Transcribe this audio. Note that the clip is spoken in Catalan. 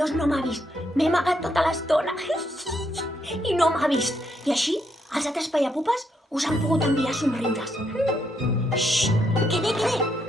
Dios no m'ha vist. M'he amagat tota l'estona. I no m'ha vist. I així, els altres pallapupes us han pogut enviar somriures. Xxt! Què bé!